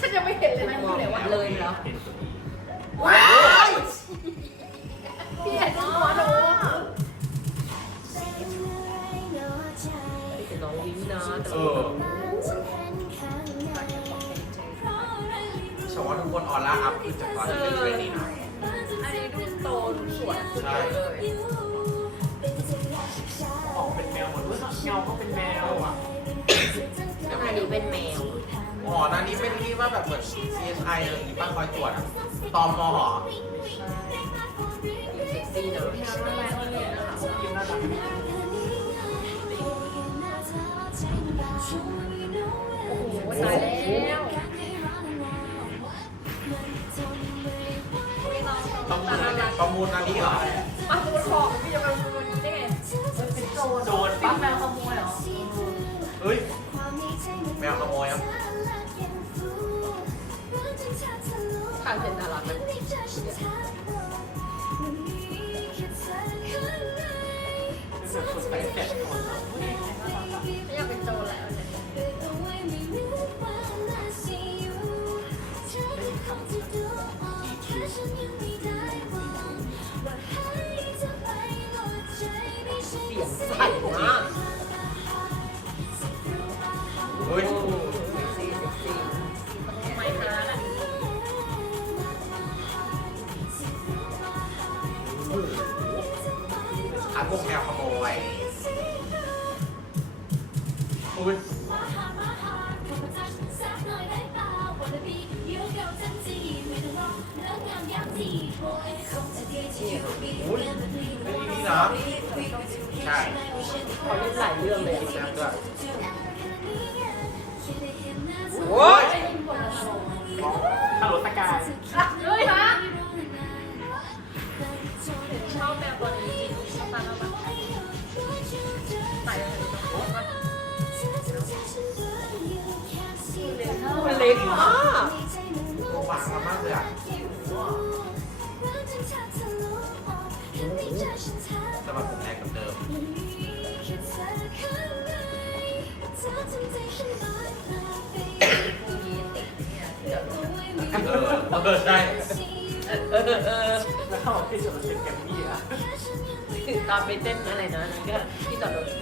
ฉันยังไม่เห็นเลยมันอ่ไหนวะเลยเหรอว้าวเปลี่ยนหมอนูเออชาวทุกคนออนล่าอัพขึ้นจากตอนที่เป็นเทรนนี่นะอันนี้ดูโตดูสวยใช่ออกเป็นแมวหมดเลยเงาก็เป็นแมวันนี้เป็นที่ว่าแบบเหมือน CSI อะไรอย่างงี้ป้าคอยตรวจตอมมอหรอต้องมูลนะประมูลนะนี่เหรอประมูลของพี่จะประมูลได้ไงโดนโจรปิดแว太简单了，我做白痴了。าพวกแมวขโมยโอ้ยโอ้ยเป็นนี่นะใช่ เขาเล่นหลายเรื่องเลยนะด้วยโอ้ยขับรถตะการเฮ้ย thì nó ตอนไปเต้นอะไรนะก็ที่ต่อรถ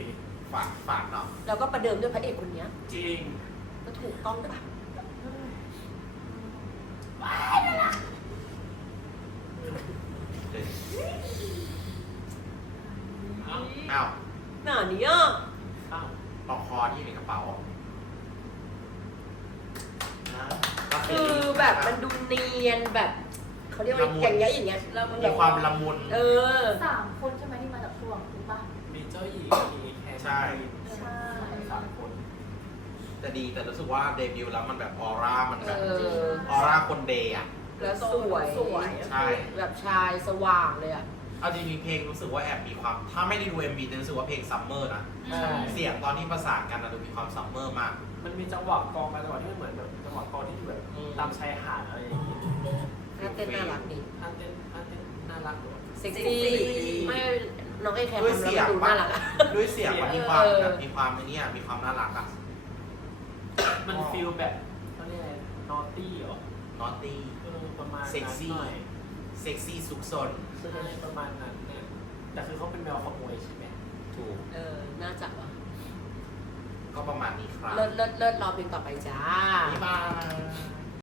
ฝากฝากเนาะ แล้วก็ประเดิมด้วยพระเอกคนนี้ จริงก็ถูกต้องปะว้าวอ้าว หนานี้อ่ะปอกคอที่ในกระเป๋า คือแบบมันดูเนียนแบบ เขาเรียกว่าแข่งยะอย่างเงี้ยมีความละมุน เออ สามคนใช่ไหมที่มาจากทวงถูกปะมีเจ้าหญิงช่ใช่จะดีแต่รู้สึกว่าเดบิวต์แล้วมันแบบออร่ามันแบบออร่าคนเดย์อะ แล้วสวยสวย ใช่ แบบชายสว่างเลยอะเอาจริงเพลงรู้สึกว่าแอบมีความถ้าไม่ได้ดูเอ็มบีจะรู้สึกว่าเพลงซัมเมอร์นะเสียงตอนที่ประสานกันนะดูมีความซัมเมอร์มาก มันมีจังหวะกองมาจังหวะที่เหมือนแบบจังหวะกองที่อยู่แบบตามชายหาดอะไรอย่างเงี้ยท่านเต้นน่ารักดีท่านเต้นท่านเต้นน่ารักด้วยเซ็กซี่ไน้องเอแคนด้วยเสียงนากด้วยเสียงมันมีความแบบมีความเนี่ยมีความน่ารักอ่ะ มันฟีลแบบเขาเรียกอะไรนอตตี้หรอ นอตตี้ประมาณเซ็กซี่เซ็กซี่สุกสนประมาณนั้นน่ยแต่คือเขาเป็นแมวขโมยใช่ไหมถูก เออน่าจะวะก็ประมาณนี้ครับเลิศเลิศเลิศรอเพลงต่อไปจ้าบ๊ายบาย